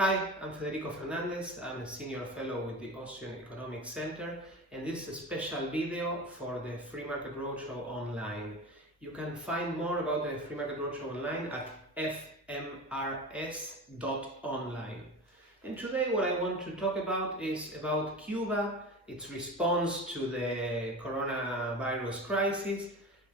Hi, I'm Federico Fernández. I'm a senior fellow with the Austrian Economics Center, and this is a special video for the Free Market Roadshow online. You can find more about the Free Market Roadshow online at fmrs.online. And today what I want to talk about is about Cuba, its response to the coronavirus crisis,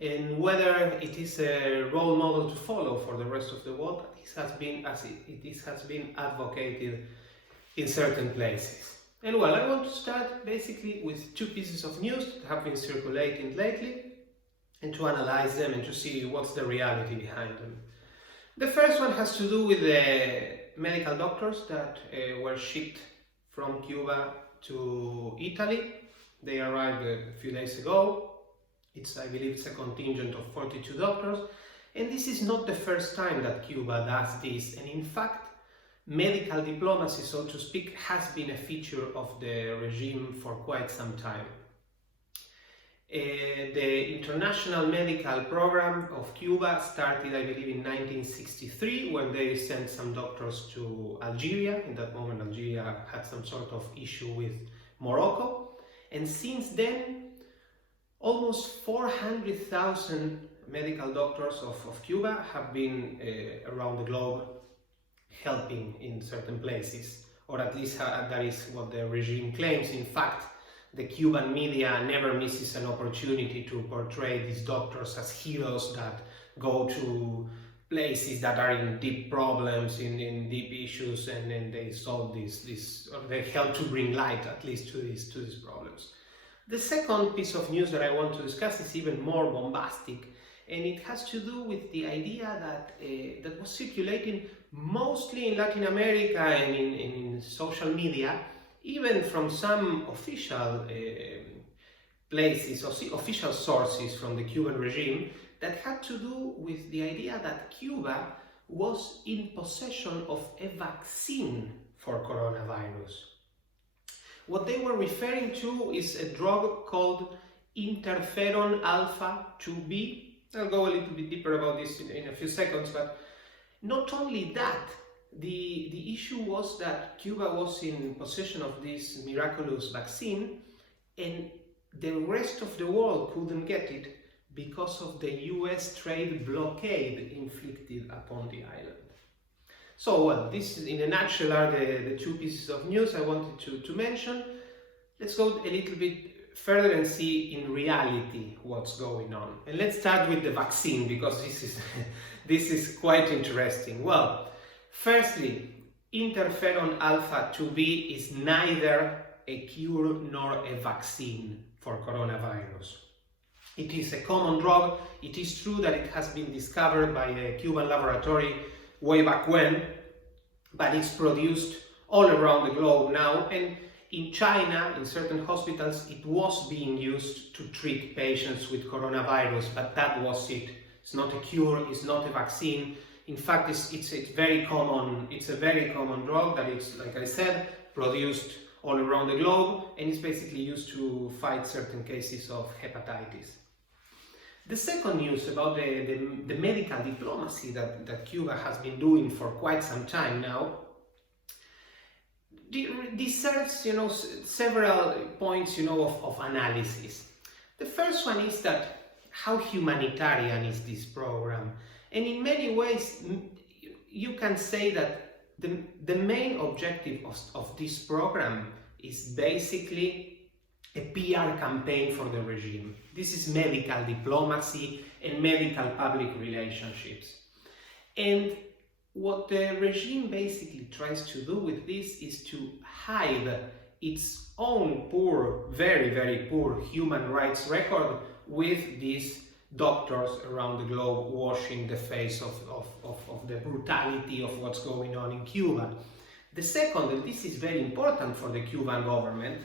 and whether it is a role model to follow for the rest of the world. This has been, as it has been advocated in certain places. And well, I want to start basically with two pieces of news that have been circulating lately and to analyze them and to see what's the reality behind them. The first one has to do with the medical doctors that were shipped from Cuba to Italy. They arrived a few days ago. I believe it's a contingent of 42 doctors, and this is not the first time that Cuba does this, and in fact medical diplomacy, so to speak, has been a feature of the regime for quite some time. The International Medical Program of Cuba started, I believe, in 1963 when they sent some doctors to Algeria. In that moment Algeria had some sort of issue with Morocco, and since then almost 400,000 medical doctors of Cuba have been around the globe helping in certain places, or at least that is what the regime claims. In fact, the Cuban media never misses an opportunity to portray these doctors as heroes that go to places that are in deep problems, in deep issues, and then they solve this, or they help to bring light at least to these problems. The second piece of news that I want to discuss is even more bombastic, and it has to do with the idea that was circulating mostly in Latin America and in social media, even from some official places or official sources from the Cuban regime, that had to do with the idea that Cuba was in possession of a vaccine for coronavirus. What they were referring to is a drug called interferon alpha 2B. I'll go a little bit deeper about this in a few seconds, but not only that, the issue was that Cuba was in possession of this miraculous vaccine and the rest of the world couldn't get it because of the US trade blockade inflicted upon the island. So, well, this in a nutshell are the two pieces of news I wanted to mention. Let's go a little bit further and see in reality what's going on. And let's start with the vaccine, because this is quite interesting. Well, firstly, interferon alpha 2B is neither a cure nor a vaccine for coronavirus. It is a common drug. It is true that it has been discovered by a Cuban laboratory way back when, but it's produced all around the globe now, and in China, in certain hospitals, it was being used to treat patients with coronavirus, but that was it. It's not a cure, it's not a vaccine. In fact, it's a very common drug that is, like I said, produced all around the globe, and it's basically used to fight certain cases of hepatitis. The second news about the medical diplomacy that Cuba has been doing for quite some time now, this serves, several points, of analysis. The first one is that how humanitarian is this program? And in many ways, you can say that the main objective of this program is basically a PR campaign for the regime. This is medical diplomacy and medical public relationships. And what the regime basically tries to do with this is to hide its own poor, very, very poor human rights record with these doctors around the globe washing the face of the brutality of what's going on in Cuba. The second, and this is very important for the Cuban government,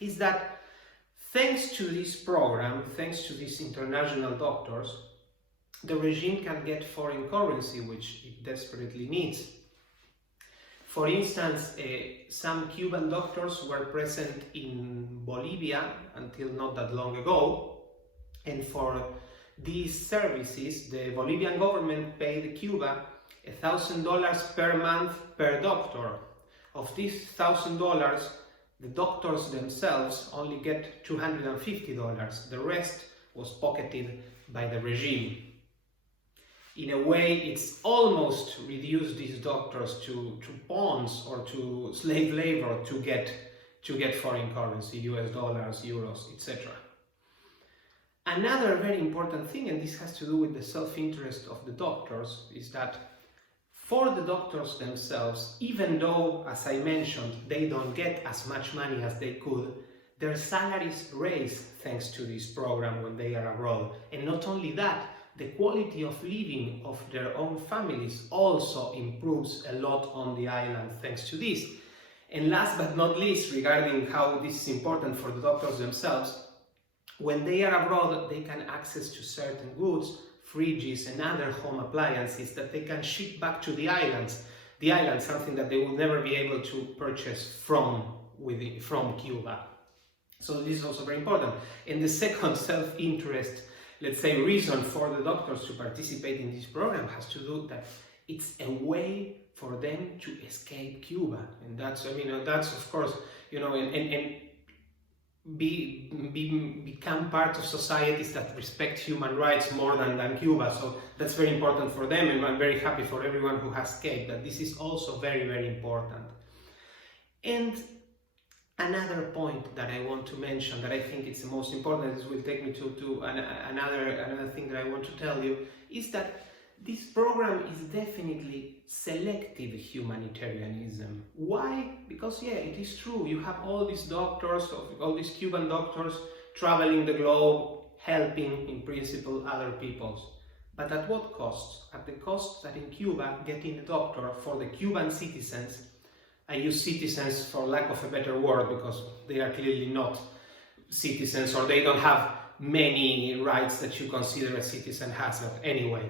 is that thanks to this program, thanks to these international doctors, the regime can get foreign currency, which it desperately needs. For instance, some Cuban doctors were present in Bolivia until not that long ago, and for these services, the Bolivian government paid Cuba $1,000 per month per doctor. Of these $1,000, the doctors themselves only get $250. The rest was pocketed by the regime. In a way, it's almost reduced these doctors to pawns or to slave labor to get foreign currency, US dollars, euros, etc. Another very important thing, and this has to do with the self-interest of the doctors, is that for the doctors themselves, even though, as I mentioned, they don't get as much money as they could, their salaries raise thanks to this program when they are abroad. And not only that, the quality of living of their own families also improves a lot on the island thanks to this. And last but not least, regarding how this is important for the doctors themselves, when they are abroad, they can access to certain goods, fridges and other home appliances that they can ship back to the islands. The islands, something that they will never be able to purchase from Cuba. So this is also very important. And the second self-interest, let's say, reason for the doctors to participate in this program has to do that it's a way for them to escape Cuba. And that's, I mean, that's of course, you know, and become part of societies that respect human rights more than Cuba. So that's very important for them, and I'm very happy for everyone who has escaped, that this is also very, very important. And another point that I want to mention, that I think it's the most important, this will take me to another thing that I want to tell you, is that this program is definitely selective humanitarianism. Why? Because yeah, it is true, you have all these doctors, all these Cuban doctors traveling the globe, helping in principle other peoples. But at what cost? At the cost that in Cuba, getting a doctor for the Cuban citizens, I use citizens for lack of a better word because they are clearly not citizens, or they don't have many rights that you consider a citizen has. But anyway,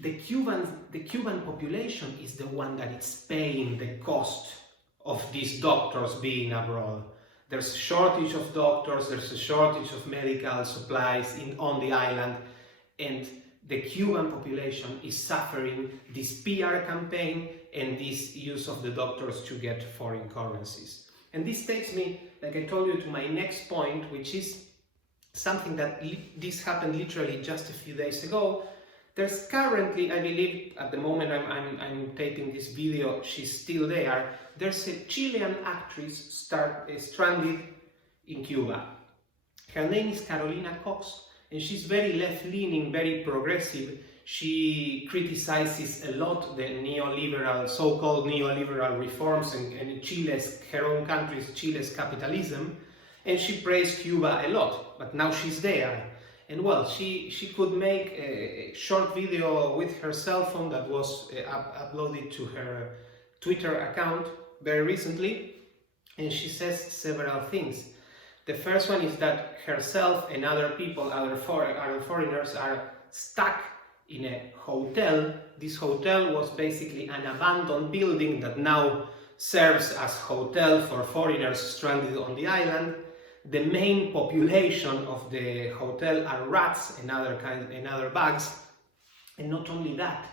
the Cuban population is the one that is paying the cost of these doctors being abroad. There's a shortage of doctors, there's a shortage of medical supplies on the island, and the Cuban population is suffering this PR campaign and this use of the doctors to get foreign currencies. And this takes me, like I told you, to my next point, which is something that this happened literally just a few days ago. There's currently, I believe, at the moment I'm taping this video, she's still there. There's a Chilean actress stranded in Cuba. Her name is Carolina Cox, and she's very left-leaning, very progressive. She criticizes a lot the neoliberal, so-called neoliberal reforms and Chile's, her own country's, Chile's capitalism, and she praised Cuba a lot, but now she's there. And well, she could make a short video with her cell phone that was uploaded to her Twitter account very recently, and she says several things. The first one is that herself and other people, other foreigners, are stuck in a hotel. This hotel was basically an abandoned building that now serves as hotel for foreigners stranded on the island. The main population of the hotel are rats and other bugs. And not only that,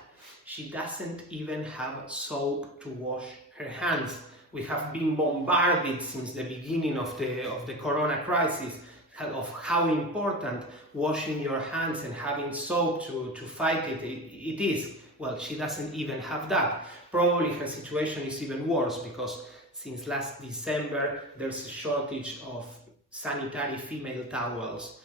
she doesn't even have soap to wash her hands. We have been bombarded since the beginning of the corona crisis of how important washing your hands and having soap to fight it is. Well, she doesn't even have that. Probably her situation is even worse because since last December there's a shortage of sanitary female towels.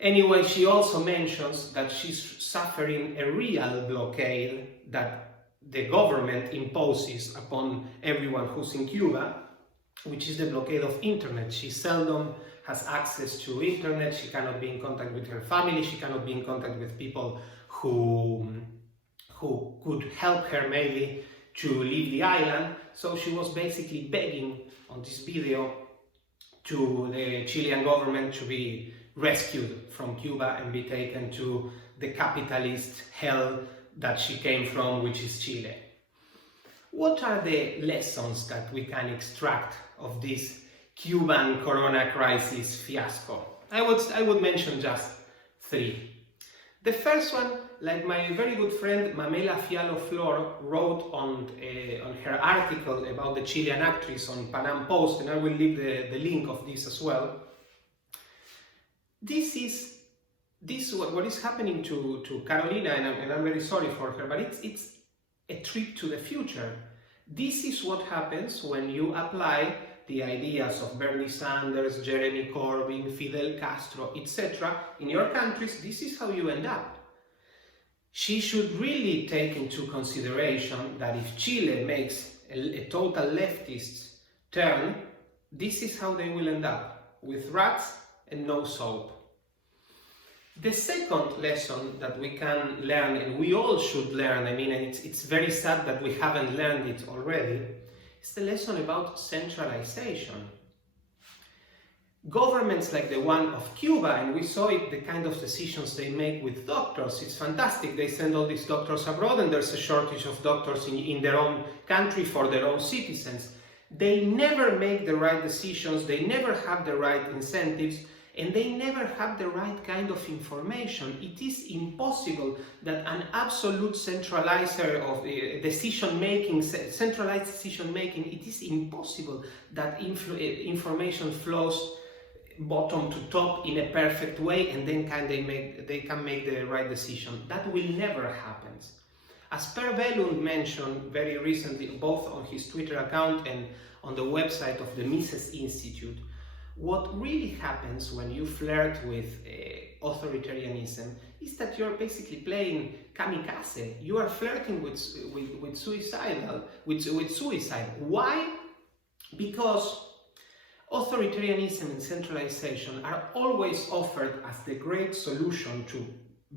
Anyway, she also mentions that she's suffering a real blockade that the government imposes upon everyone who's in Cuba, which is the blockade of internet. She seldom has access to internet, she cannot be in contact with her family, she cannot be in contact with people who could help her maybe to leave the island. So she was basically begging on this video to the Chilean government to be rescued from Cuba and be taken to the capitalist hell that she came from, which is Chile. What are the lessons that we can extract of this Cuban corona crisis fiasco? I would mention just three. The first one, like my very good friend Mamela Fialo Flor wrote on her article about the Chilean actress on Panam Post, and I will leave the link of this as well. This what is happening to Carolina, and I'm very sorry for her, but it's a trip to the future. This is what happens when you apply the ideas of Bernie Sanders, Jeremy Corbyn, Fidel Castro, etc. in your countries. This is how you end up. She should really take into consideration that if Chile makes a total leftist turn, this is how they will end up, with rats and no soap. The second lesson that we can learn, and we all should learn, I mean, it's very sad that we haven't learned it already, is the lesson about centralization. Governments like the one of Cuba, and we saw it, the kind of decisions they make with doctors, it's fantastic. They send all these doctors abroad and there's a shortage of doctors in their own country for their own citizens. They never make the right decisions, they never have the right incentives, and they never have the right kind of information. It is impossible that an absolute centralizer of decision-making, centralized decision-making, it is impossible that information flows bottom to top in a perfect way, and then they can make the right decision. That will never happen. As Per Bellund mentioned very recently, both on his Twitter account and on the website of the Mises Institute, what really happens when you flirt with authoritarianism is that you're basically playing kamikaze. You are flirting with suicide. Why? Because authoritarianism and centralization are always offered as the great solution to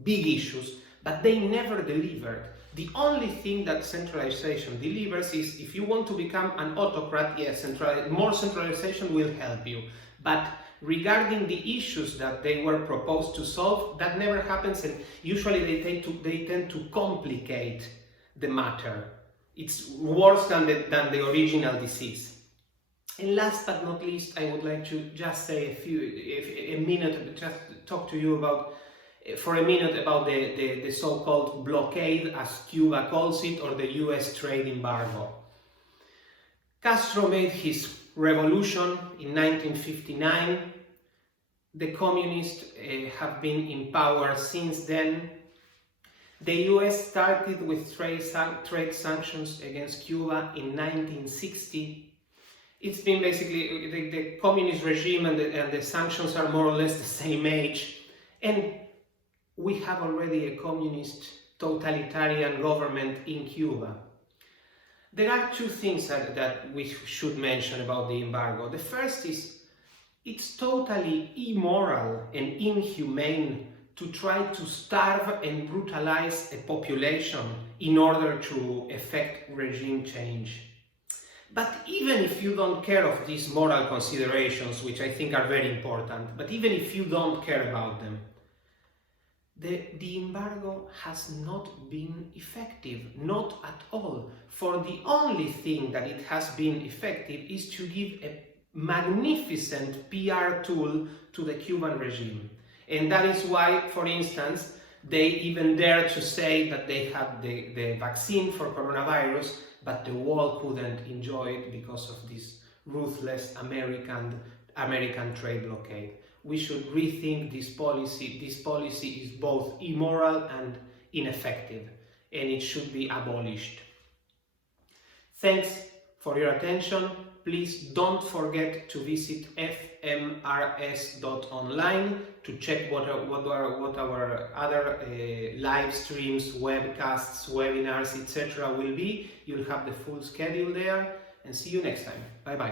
big issues, but they never delivered. The only thing that centralization delivers is, if you want to become an autocrat, yes, more centralization will help you. But regarding the issues that they were proposed to solve, that never happens, and usually they tend to complicate the matter. It's worse than the original disease. And last but not least, I would like to just say a minute, just talk to you for a minute about the so-called blockade, as Cuba calls it, or the US trade embargo. Castro made his revolution in 1959. The communists have been in power since then. The US started with trade sanctions against Cuba in 1960. It's been basically, the communist regime and the sanctions are more or less the same age. And we have already a communist totalitarian government in Cuba. There are two things that we should mention about the embargo. The first is, it's totally immoral and inhumane to try to starve and brutalize a population in order to effect regime change. But even if you don't care of these moral considerations, which I think are very important, but even if you don't care about them, the embargo has not been effective, not at all. For the only thing that it has been effective is to give a magnificent PR tool to the Cuban regime. And that is why, for instance, they even dare to say that they had the vaccine for coronavirus, but the world couldn't enjoy it because of this ruthless American trade blockade. We should rethink this policy. This policy is both immoral and ineffective, and it should be abolished. Thanks for your attention. Please don't forget to visit fmrs.online to check what our other live streams, webcasts, webinars, etc. will be. You'll have the full schedule there, and see you next time. Bye bye.